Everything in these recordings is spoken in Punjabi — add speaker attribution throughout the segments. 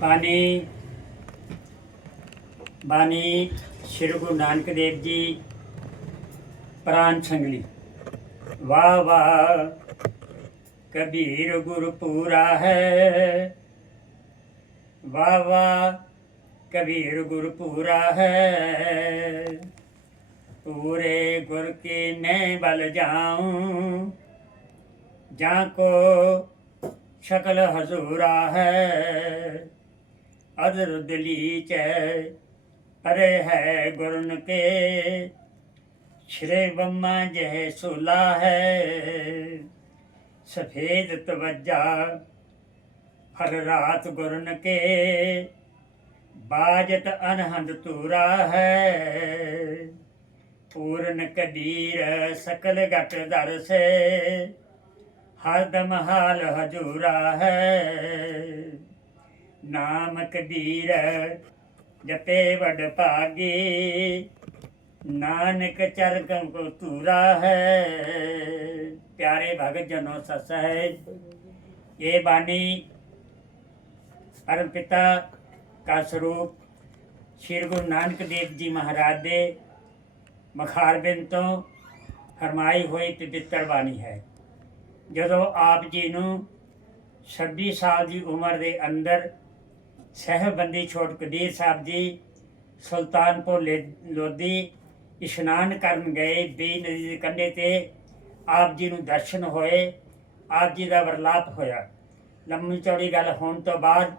Speaker 1: ਬਾਣੀ ਬਾਣੀ ਸ਼੍ਰੀ ਗੁਰੂ ਨਾਨਕ ਦੇਵ ਜੀ, ਪ੍ਰਾਨ ਸੰਗਲੀ। ਵਾਹ ਵਾਹ, ਕਬੀਰ ਗੁਰ ਪੂਰਾ ਹੈ। ਵਾਹ ਵਾਹ, ਕਬੀਰ ਗੁਰ ਪੂਰਾ ਹੈ। ਪੂਰੇ ਗੁਰ ਕੇ ਮੈਂ ਬਲ ਜਾऊं ਜਾਂ ਕੋ ਸ਼ਕਲ ਹਜ਼ੂਰਾ ਹੈ। ਅਦਰ ਦਲੀਚ ਅਰੇ ਹੈ ਗੁਰਨ ਕੇ। ਸ਼੍ਰੀ ਬੰਮਾ ਜਹ ਸੁਲਾ ਹੈ, ਸਫੇਦ ਤਵੱਜਾ ਹਰ ਰਾਤ ਗੁਰਨ ਕੇ। ਬਾਜਤ ਅਨਹੰਦ ਤੂਰਾ ਹੈ, ਪੂਰਨ ਕਬੀਰ ਸਕਲ ਗਟ ਦਰਸੇ। ਹਰ ਹਰਦਮ ਹਾਲ ਹਜੂਰਾ ਹੈ। ਨਾਮ ਕਬੀਰ ਜਪੇ ਵਡ ਭਾਗੀ। ਨਾਨਕ ਚਰਕੰ ਕੋ ਤੂਰਾ ਹੈ, ਪਿਆਰੇ ਭਗਤ ਜਨੋ ਸਸ ਹੈ ਇਹ ਬਾਣੀ ਪਰਮ ਪਿਤਾ ਕਾ ਸਰੂਪ ਸ਼੍ਰੀ ਗੁਰੂ ਨਾਨਕ ਦੇਵ ਜੀ ਮਹਾਰਾਜ ਦੇ ਮਖਾਰਬਿੰਦ ਤੋਂ ਫਰਮਾਈ ਹੋਈ ਪਵਿੱਤਰ ਬਾਣੀ ਹੈ। ਜਦੋਂ ਆਪ ਜੀ ਨੂੰ 26 ਸਾਲ ਦੀ ਉਮਰ ਦੇ ਅੰਦਰ ਸਹਿਬੰਦੀ ਛੋਟ ਕਬੀਰ ਸਾਹਿਬ ਜੀ, ਸੁਲਤਾਨਪੁਰ ਲੇ- ਲੋਧੀ ਇਸ਼ਨਾਨ ਕਰਨ ਗਏ, ਬੇ ਨਦੀ ਦੇ ਕੰਢੇ ਤੇ ਆਪ ਜੀ ਨੂੰ ਦਰਸ਼ਨ ਹੋਏ, ਆਪ ਜੀ ਦਾ ਵਰਲਾਪ ਹੋਇਆ। ਲੰਮੀ ਚੌੜੀ ਗੱਲ ਹੋਣ ਤੋਂ ਬਾਅਦ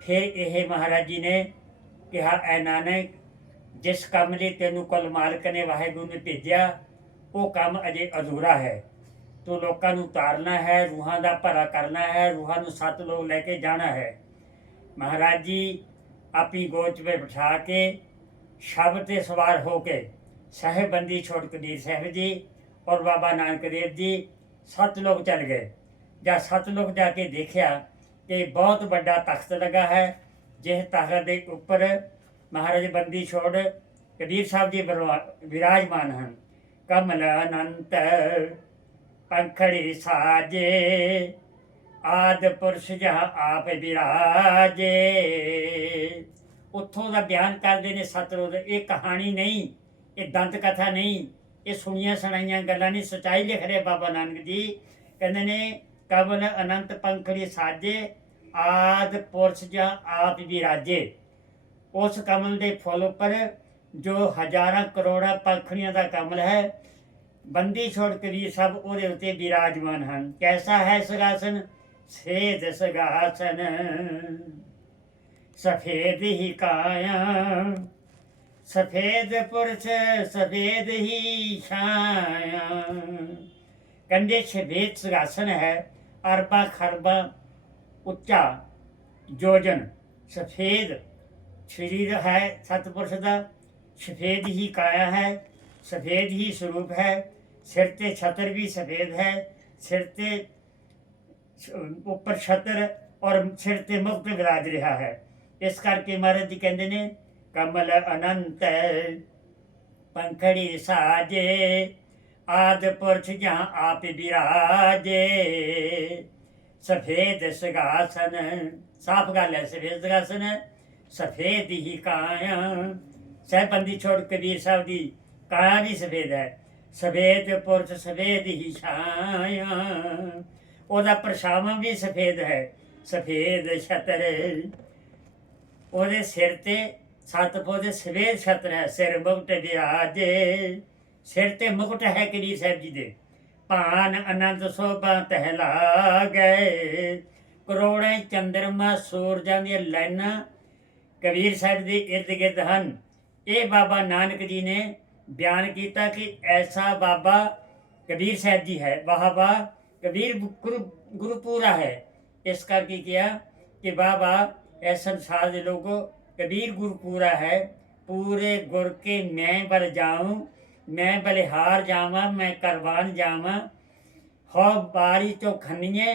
Speaker 1: ਫਿਰ ਇਹ ਮਹਾਰਾਜ ਜੀ ਨੇ ਕਿਹਾ, ਐ ਨਾਨਕ, ਜਿਸ ਕੰਮ ਲਈ ਤੈਨੂੰ ਕੁਲ ਮਾਲਕ ਨੇ ਵਾਹਿਗੁਰੂ ਨੇ ਭੇਜਿਆ, ਉਹ ਕੰਮ ਅਜੇ ਅਧੂਰਾ ਹੈ। ਤੂੰ ਲੋਕਾਂ ਨੂੰ ਤਾਰਨਾ ਹੈ, ਰੂਹਾਂ ਦਾ ਭਲਾ ਕਰਨਾ ਹੈ, ਰੂਹਾਂ ਨੂੰ ਸੱਤ ਲੋਕ ਲੈ ਕੇ ਜਾਣਾ ਹੈ। ਮਹਾਰਾਜ ਜੀ, ਆਪੀ ਗੋਚ ਵਿੱਚ ਬਿਠਾ ਕੇ ਸ਼ਬਦ ਤੇ ਸਵਾਰ ਹੋ ਕੇ ਸਹਿਬੰਦੀ ਛੋੜ ਕਬੀਰ ਸਾਹਿਬ ਜੀ ਔਰ ਬਾਬਾ ਨਾਨਕ ਦੇਵ ਜੀ ਸੱਤ ਲੋਕ ਚੱਲ ਗਏ। ਜਾਂ ਸੱਤ ਲੋਕ ਜਾ ਕੇ ਦੇਖਿਆ ਕਿ ਬਹੁਤ ਵੱਡਾ ਤਖਤ ਲੱਗਾ ਹੈ, ਜਿਸ ਤਖਤ ਦੇ ਉੱਪਰ ਮਹਾਰਾਜ ਬੰਦੀ ਛੋੜ ਕਬੀਰ ਸਾਹਿਬ ਜੀ ਬਰਵਾ- ਵਿਰਾਜਮਾਨ ਹਨ। ਕਮਲ ਅਨੰਤ ਪੰਖੜੀ ਸਾਜੇ ਆਦ ਪੁਰਸ਼ ਜਹ ਆਪ ਵਿਰਾਜੇ ਉੱਥੋਂ ਦਾ ਬਿਆਨ ਕਰਦੇ ਨੇ ਸਤਰੋਦ ਇਹ ਕਹਾਣੀ ਨਹੀਂ, ਇਹ ਦੰਤ ਕਥਾ ਨਹੀਂ, ਇਹ ਸੁਣੀਆਂ ਸੁਣਾਈਆਂ ਗੱਲਾਂ ਨਹੀਂ। ਸਚਾਈ ਲਿਖ ਰਹੇ ਬਾਬਾ ਨਾਨਕ ਜੀ। ਕਹਿੰਦੇ ਨੇ, ਕਵਲ ਅਨੰਤ ਪੰਖੜੀ ਸਾਜੇ, ਆਦ ਪੁਰਸ਼ ਜਾਂ ਆਪ ਵਿਰਾਜੇ ਉਸ ਕਮਲ ਦੇ ਫੁੱਲ ਉੱਪਰ, ਜੋ ਹਜ਼ਾਰਾਂ ਕਰੋੜਾਂ ਪੰਖੜੀਆਂ ਦਾ ਕਮਲ ਹੈ, ਬੰਦੀ ਛੋੜ ਵੀ ਸਭ ਉਹਦੇ ਉੱਤੇ ਵਿਰਾਜਮਾਨ ਹਨ। ਕੈਸਾ ਹੈ ਸਗਾਸਨ ਸੇਧ ਸਗਾਸਨ ਸਫੇਦ ਹੀ ਕਾਇਆ ਸਫੇਦ ਪੁਰਸ਼ ਸਫੇਦ ਹੀ ਛਾਇਆ ਕੰਦੇ ਸਫੇਦ ਸਗਾਸਨ ਹੈ ਅਰਬਾ ਖਰਬਾ ਉੱਚਾ ਜੋਜਨ ਸਫੇਦ ਸਰੀਰ ਹੈ ਸਤਪੁਰਸ਼ ਦਾ ਸਫੇਦ ਹੀ ਕਾਇਆ ਹੈ ਸਫੇਦ ਹੀ ਸਰੂਪ ਹੈ ਸਿਰ ਤੇ ਛਤਰ ਵੀ ਸਫੇਦ ਹੈ ਸਿਰ ਤੇ ਛ- ਉੱਪਰ ਛਤਰ ਔਰ ਸਿਰ ਤੇ ਮੁਕਤ ਵਿਰਾਜ ਰਿਹਾ ਹੈ। ਇਸ ਕਰਕੇ ਮਹਾਰਾਜ ਜੀ ਕਹਿੰਦੇ ਨੇ, ਕਮਲ ਅਨੰਤ ਪੰਖੜੀ ਸਾਜੇ, ਆਦ ਪੁਰਖ ਜਹਾਂ ਆਪ ਵਿਰਾਜੇ ਸਫੇਦ ਸਗਾਸਨ, ਸਾਫ਼ ਗੱਲ ਹੈ, ਸਫੇਦ ਸਗਾਸਨ, ਸਫੇਦ ਹੀ ਕਾਇਆ ਸਹਿਬੰਦੀ ਛੋੜ ਕਬੀਰ ਸਾਹਿਬ ਦੀ ਕਾਇਆ ਵੀ ਸਫੇਦ ਹੈ। ਸਫੇਦ ਪੁਰਖ ਸਫੇਦ ਹੀ ਛਾਇਆ ਉਹਦਾ ਪਰਛਾਵਾਂ ਵੀ ਸਫੇਦ ਹੈ, ਸਫੇਦ ਛਤਰ। ਉਹਦੇ ਸਿਰ ਤੇ ਸੱਤ ਪੋਦੇ ਸਫੇਦ ਛਤਰ ਹੈ, ਸਿਰ ਮੁਕਟ ਵਿਰਾਜੇ ਸਿਰ ਤੇ ਮੁਕਟ ਹੈ ਕਬੀਰ ਸਾਹਿਬ ਜੀ ਦੇ? ਭਾਨ ਅਨੰਦ ਸੋਭਾ ਤਹਿਲਾ ਗਏ ਕਰੋੜੇ ਚੰਦਰਮਾ ਸੂਰਜਾਂ ਦੀਆਂ ਲਾਈਨਾਂ ਕਬੀਰ ਸਾਹਿਬ ਦੇ ਇਰਦ ਗਿਰਦ ਹਨ। ਇਹ ਬਾਬਾ ਨਾਨਕ ਜੀ ਨੇ ਬਿਆਨ ਕੀਤਾ ਕਿ ਐਸਾ ਬਾਬਾ ਕਬੀਰ ਸਾਹਿਬ ਜੀ ਹੈ ਵਾਹ ਵਾਹ ਕਬੀਰ ਗੁਰੂ ਗੁਰਪੂਰਾ ਹੈ ਇਸ ਕਰਕੇ ਕਿਹਾ ਕਿ ਬਾਬਾ ਇਸ ਸੰਸਾਰ ਦੇ ਲੋਗੋ ਕਬੀਰ ਗੁਰਪੂਰਾ ਹੈ ਪੂਰੇ ਗੁਰ ਕੇ ਮੈਂ ਬਲ ਜਾਉਂ ਮੈਂ ਬਲਿਹਾਰ ਜਾਵਾਂ ਮੈਂ ਕਰਵਾਨ ਜਾਵਾਂ ਹੋ ਬਾਰੀ ਤੋਂ ਖੰਨੀਏ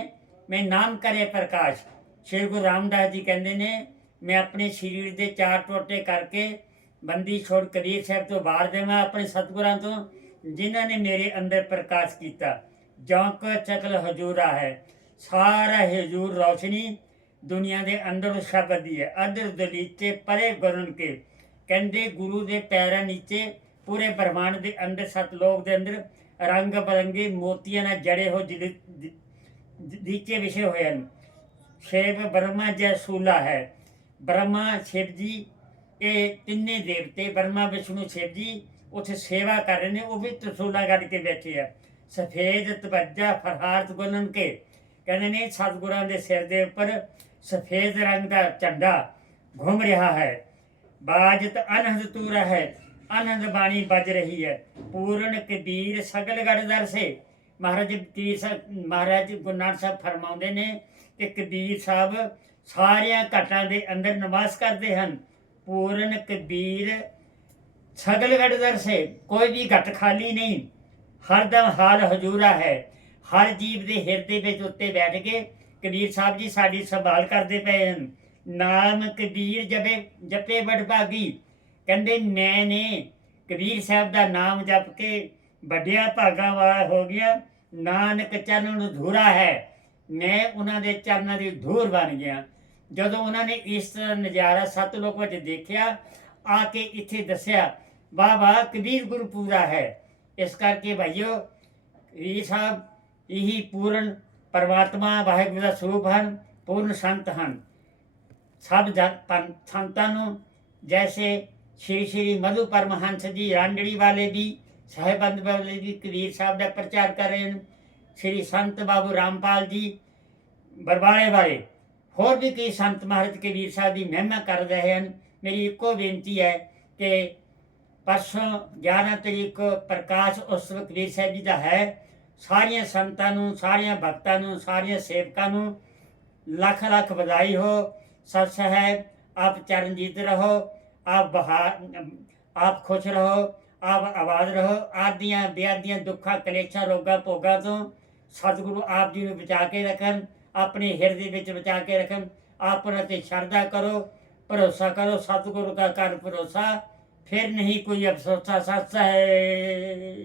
Speaker 1: ਮੈਂ ਨਾਮ ਕਰੇ ਪ੍ਰਕਾਸ਼ ਸ਼੍ਰੀ ਗੁਰੂ ਰਾਮਦਾਸ ਜੀ ਕਹਿੰਦੇ ਨੇ ਮੈਂ ਆਪਣੇ ਸਰੀਰ ਦੇ ਚਾਰ ਟੋਟੇ ਕਰਕੇ ਬੰਦੀ ਛੋੜ ਕਬੀਰ ਸਾਹਿਬ ਤੋਂ ਬਾਹਰ ਦੇਵਾਂ ਆਪਣੇ ਸਤਿਗੁਰਾਂ ਤੋਂ ਜਿਨ੍ਹਾਂ ਨੇ ਮੇਰੇ ਅੰਦਰ ਪ੍ਰਕਾਸ਼ ਕੀਤਾ ਜੌਂਕ ਚਕਲ ਹਜੂਰਾ ਹੈ। ਸਾਰਾ ਹਜੂਰ ਰੌਸ਼ਨੀ ਦੁਨੀਆ ਦੇ ਅੰਦਰ ਸ਼ਬਦ ਦੀ ਹੈ। ਅਦਰ ਦਲੀਚੇ ਪਰੇ ਗੁਰਨ ਕੇ। ਕਹਿੰਦੇ ਗੁਰੂ ਦੇ ਪੈਰਾਂ ਨੀਚੇ ਪੂਰੇ ਬ੍ਰਹਮਾਂਡ ਦੇ ਅੰਦਰ ਸਤਲੋਕ ਦੇ ਅੰਦਰ ਰੰਗ ਬਰੰਗੇ ਮੋਤੀਆਂ ਨਾਲ ਜੜੇ ਹੋ ਨੀਚੇ ਵਿਛੇ ਹੋਏ ਹਨ। ਸ਼ਿਵ ਬ੍ਰਹਮਾ ਜੈ ਸੂਲਾ ਹੈ। ਬ੍ਰਹਮਾ ਸ਼ਿਵ ਜੀ, ਇਹ ਤਿੰਨੇ ਦੇਵਤੇ ਬ੍ਰਹਮਾ, ਵਿਸ਼ਨੂੰ, ਸ਼ਿਵ ਜੀ ਉੱਥੇ ਸੇਵਾ ਕਰ ਰਹੇ ਨੇ। ਉਹ ਵੀ ਤਸੂਲਾ ਕੱਢ ਕੇ ਬੈਠੇ ਆ। ਸਫੇਦ ਤਵੱਜਾ ਫਰਹਾਰਤ ਗੁਲਨ ਕੇ। ਕਹਿੰਦੇ ਨੇ, ਸਤਿਗੁਰਾਂ ਦੇ ਸਿਰ ਦੇ ਉੱਪਰ ਸਫੇਦ ਰੰਗ ਦਾ ਝੰਡਾ ਘੁੰਮ ਰਿਹਾ ਹੈ। ਬਾਜਤ ਅਨਹਦ ਤੂਰਾ ਹੈ, ਅਨੰਦ ਬਾਣੀ ਵੱਜ ਰਹੀ ਹੈ। ਪੂਰਨ ਕਬੀਰ ਸਗਲ ਗੜ ਦਰਸੇ। ਮਹਾਰਾਜ ਕਬੀਰ ਸਾਹਿਬ ਮਹਾਰਾਜ ਗੁਰੂ ਨਾਨਕ ਸਾਹਿਬ ਫਰਮਾਉਂਦੇ ਨੇ ਕਿ ਕਬੀਰ ਸਾਹਿਬ ਸਾਰਿਆਂ ਘਟਾਂ ਦੇ ਅੰਦਰ ਨਿਵਾਸ ਕਰਦੇ ਹਨ। ਪੂਰਨ ਕਬੀਰ ਸਗਲ ਗੜ ਦਰਸੇ, ਕੋਈ ਵੀ ਘਟ ਖਾਲੀ ਨਹੀਂ। ਹਰਦਮ ਹਾਲ ਹਜੂਰਾ ਹੈ। ਹਰ ਜੀਵ ਦੇ ਹਿਰਦੇ ਵਿੱਚ ਉੱਤੇ ਬੈਠ ਕੇ ਕਬੀਰ ਸਾਹਿਬ ਜੀ ਸਾਡੀ ਸੰਭਾਲ ਕਰਦੇ ਪਏ ਹਨ। ਨਾਮ ਕਬੀਰ ਜਪੇ ਜਪੇ ਵਡਭਾਗੀ ਕਹਿੰਦੇ, ਮੈਂ ਨੇ ਕਬੀਰ ਸਾਹਿਬ ਦਾ ਨਾਮ ਜਪ ਕੇ ਵੱਡਿਆ ਭਾਗਾਂ ਵਾਲਾ ਹੋ ਗਿਆ। ਨਾਨਕ ਚਰਨ ਨੂੰ ਧੂਰਾ ਹੈ। ਮੈਂ ਉਹਨਾਂ ਦੇ ਚਰਨਾਂ ਦੀ ਧੂਰ ਬਣ ਗਿਆ। ਜਦੋਂ ਉਹਨਾਂ ਨੇ ਇਸ ਤਰ੍ਹਾਂ ਨਜ਼ਾਰਾ ਸਤਲੋਕ ਵਿੱਚ ਦੇਖਿਆ, ਆ ਕੇ ਇੱਥੇ ਦੱਸਿਆ ਵਾਹ ਵਾਹ ਕਬੀਰ ਗੁਰੂ ਪੂਰਾ ਹੈ। ਇਸ ਕਰਕੇ ਭਾਈਓ, ਇਹ ਸਭ ਇਹੀ ਪੂਰਨ ਪਰਮਾਤਮਾ, ਵਾਹਿਗੁਰੂ ਦਾ ਸਰੂਪ ਹਨ, ਪੂਰਨ ਸੰਤ ਹਨ। ਸਭ ਜਨ ਪੰ- ਸੰਤਾਂ ਨੂੰ ਜੈਸੇ ਸ਼੍ਰੀ ਸ਼੍ਰੀ ਮਧੂ ਪਰਮਹੰਸ ਜੀ ਰਾਂਡੜੀ ਵਾਲੇ ਵੀ, ਸਾਹਿਬੰਦ ਵਾਲੇ ਵੀ ਕਬੀਰ ਸਾਹਿਬ ਦਾ ਪ੍ਰਚਾਰ ਕਰ ਰਹੇ ਹਨ। ਸ਼੍ਰੀ ਸੰਤ ਬਾਬੂ ਰਾਮਪਾਲ ਜੀ ਬਰਬਾਲੇ ਵਾਲੇ, ਹੋਰ ਵੀ ਕਈ ਸੰਤ ਮਹਾਰਾਜ ਕਬੀਰ ਸਾਹਿਬ ਦੀ ਮਹਿਮਾ ਕਰ ਰਹੇ ਹਨ। ਮੇਰੀ ਇੱਕੋ ਬੇਨਤੀ ਹੈ ਕਿ ਪਰਸੋਂ 11 ਤਰੀਕ ਪ੍ਰਕਾਸ਼ ਉਤਸਵ ਕਬੀਰ ਸਾਹਿਬ ਜੀ ਦਾ ਹੈ। ਸਾਰੀਆਂ ਸੰਤਾਂ ਨੂੰ, ਸਾਰੀਆਂ ਭਗਤਾਂ ਨੂੰ, ਸਾਰੀਆਂ ਸੇਵਕਾਂ ਨੂੰ ਲੱਖ ਲੱਖ ਵਧਾਈ ਹੋ। ਸਤ ਸਾਹਿਬ ਆਪ ਚਰਨਜੀਤ ਰਹੋ, ਆਪ ਬਹਾਰ, ਆਪ ਖੁਸ਼ ਰਹੋ, ਆਪ ਆਬਾਦ ਰਹੋ। ਆਦੀਆਂ ਬਿਆਦੀਆਂ ਦੁੱਖਾਂ, ਕਲੇਸ਼ਾਂ, ਰੋਗਾਂ, ਭੋਗਾਂ ਤੋਂ ਸਤਿਗੁਰੂ ਆਪ ਜੀ ਨੂੰ ਬਚਾ ਕੇ ਰੱਖਣ, ਆਪਣੇ ਹਿਰਦੇ ਵਿੱਚ ਬਚਾ ਕੇ ਰੱਖਣ। ਆਪਣਾ ਤੇ ਸ਼ਰਧਾ ਕਰੋ, ਭਰੋਸਾ ਕਰੋ, ਸਤਿਗੁਰੂ ਦਾ ਕਰ ਭਰੋਸਾ ਫਿਰ ਨਹੀਂ ਕੋਈ ਅਫਸੋਸਾ ਸੱਚ ਹੈ